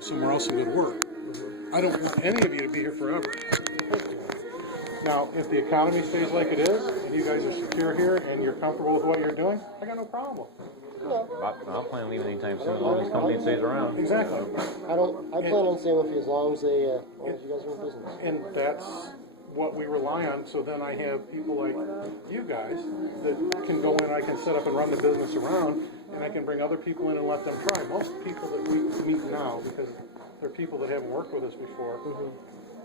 somewhere else and go to work. I don't want any of you to be here forever. Now, if the economy stays like it is, and you guys are secure here, and you're comfortable with what you're doing, I got no problem. I don't plan on leaving anytime soon, as long as the company stays around. Exactly. I plan on staying with you as long as you guys are in business. And that's what we rely on, so then I have people like you guys that can go in, I can set up and run the business around, and I can bring other people in and let them try. Most people that we meet now, because they're people that haven't worked with us before,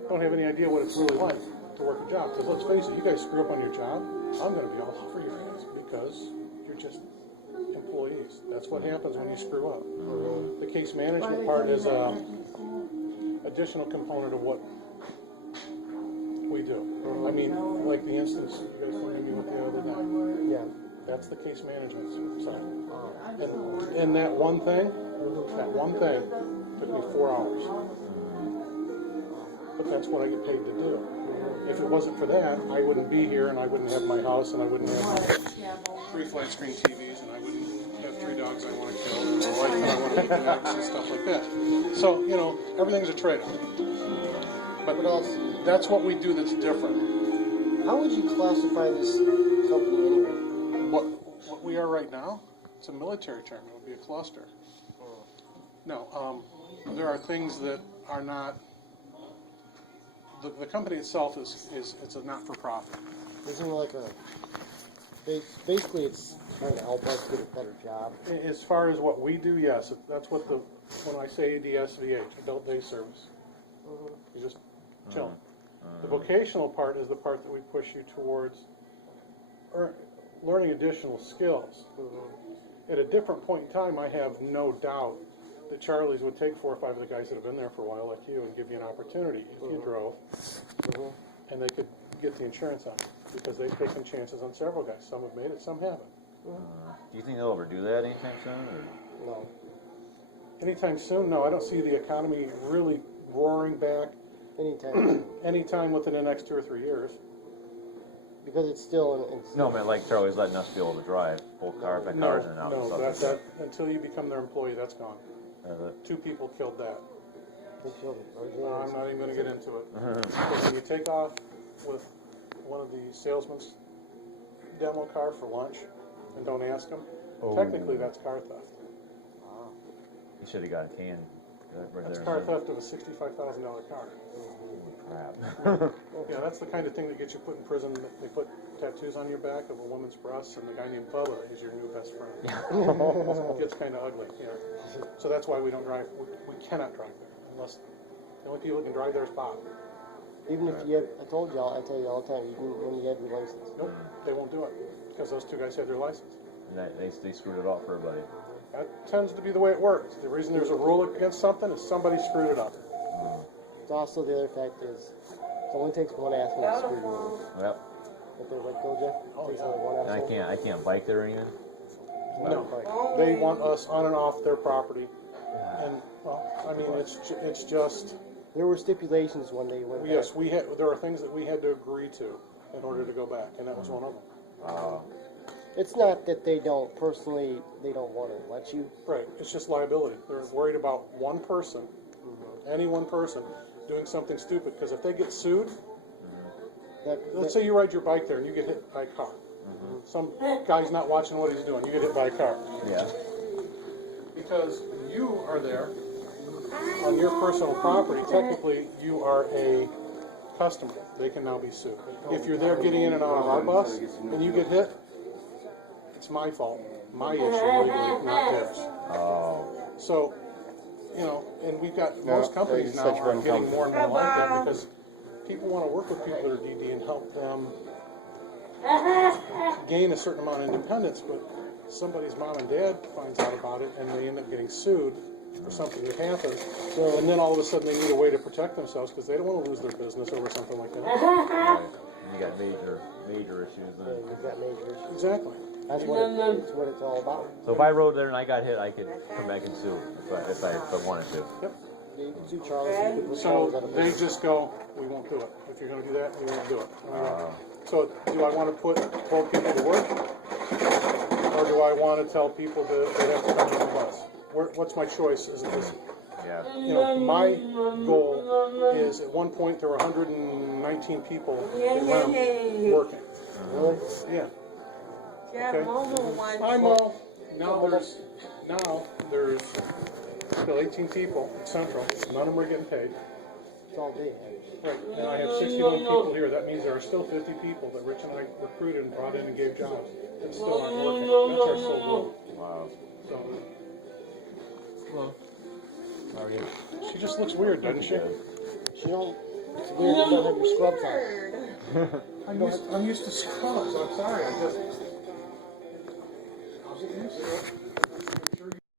don't have any idea what it's really like to work a job. Because let's face it, you guys screw up on your job, I'm going to be all over your ass because you're just employees. That's what happens when you screw up. The case management part is an additional component of what we do. I mean, like the instance you guys told me with the other night. Yeah. That's the case management side. And that one thing took me 4 hours. But that's what I get paid to do. If it wasn't for that, I wouldn't be here, and I wouldn't have my house, and I wouldn't have my 3 flat screen TVs, and I wouldn't have 3 dogs I want to kill, and a wife that I want to eat eggs and stuff like that. So, you know, everything's a trade-off. But What else? that's what we do that's different. How would you classify this company anyway? What we are right now, it's a military term. It would be a cluster. No, there are things that are not. The company itself is it's a not-for-profit. Isn't it like basically it's trying to help us get a better job? As far as what we do, yes, that's what when I say ADSVH, Adult Day Service, you just chilling. The vocational part is the part that we push you towards learning additional skills. At a different point in time, I have no doubt that Charlie's would take 4 or 5 of the guys that have been there for a while, like you, and give you an opportunity if you drove, and they could get the insurance on it, because they've taken chances on several guys. Some have made it, some haven't. Do you think they'll ever do that anytime soon? Or? No. Anytime soon? No, I don't see the economy really roaring back anytime within the next 2 or 3 years. Because it's still No, man, like Charlie's letting us be able to drive full cars and out and stuff. that until you become their employee, that's gone. 2 people killed that. I'm not even going to get into it. Because when you take off with one of the salesman's demo car for lunch and don't ask them, technically that's car theft. You should have got a can. That's car theft of a $65,000 car. Crap. Yeah, that's the kind of thing that gets you put in prison. They put tattoos on your back of a woman's breasts, and the guy named Bubba is your new best friend. It gets kind of ugly. Yeah. So that's why we don't drive. We cannot drive there unless the only people that can drive there is Bob. Even if you have, I tell you all the time, even when you have your license. Nope, they won't do it because those 2 guys have their license. And they screwed it up for everybody. That tends to be the way it works. The reason there's a rule against something is somebody screwed it up. It's also the other fact is, it only takes one asshole to screw you over. Yep. If they're like go, Jeff, it takes only one And asshole. I can't bike there or anything. No, they want us on and off their property, and well, I mean it's just. There were stipulations when they went. Yes, there are things that we had to agree to in order to go back, and that was one of them. It's not that they don't want to let you. Right, it's just liability. They're worried about one person, any one person, doing something stupid, because if they get sued, let's say you ride your bike there and you get hit by a car. Some guy's not watching what he's doing, you get hit by a car. Yeah. Because you are there on your personal property, technically you are a customer. They can now be sued. If you're there getting in and out of our bus and you get hit, it's my fault, my issue, legally, not theirs. So, you know, and we've got most companies now are getting more and more like that because people want to work with people that are DD and help them gain a certain amount of independence, but somebody's mom and dad finds out about it and they end up getting sued for something that happens, and then all of a sudden they need a way to protect themselves because they don't want to lose their business over something like that. You got major issues then. You've got major issues. Exactly. That's what it's all about. So if I rode there and I got hit, I could come back and sue if I wanted to. Yep. You can sue Charles. You can put So Charles on a they just go, we won't do it. If you're going to do that, we won't do it. So do I want to pull people to work, or do I want to tell people that they have to come to the bus? What's my choice? Isn't this? Yeah. You know, my goal is at one point there were 119 people around working. Really? Yeah. Yeah, Okay. Momo wants. Hi, Mo. Now there's still 18 people at Central. None of them are getting paid. It's all day. Right. And I have 61 people here. That means there are still 50 people that Rich and I recruited and brought in and gave jobs that still aren't working. That's our sole goal. Wow. So Well, already. she just looks weird, doesn't she? She don't. It's weird you don't have your scrubs on. I'm used to scrubs. I'm sorry. I just. How's it used to?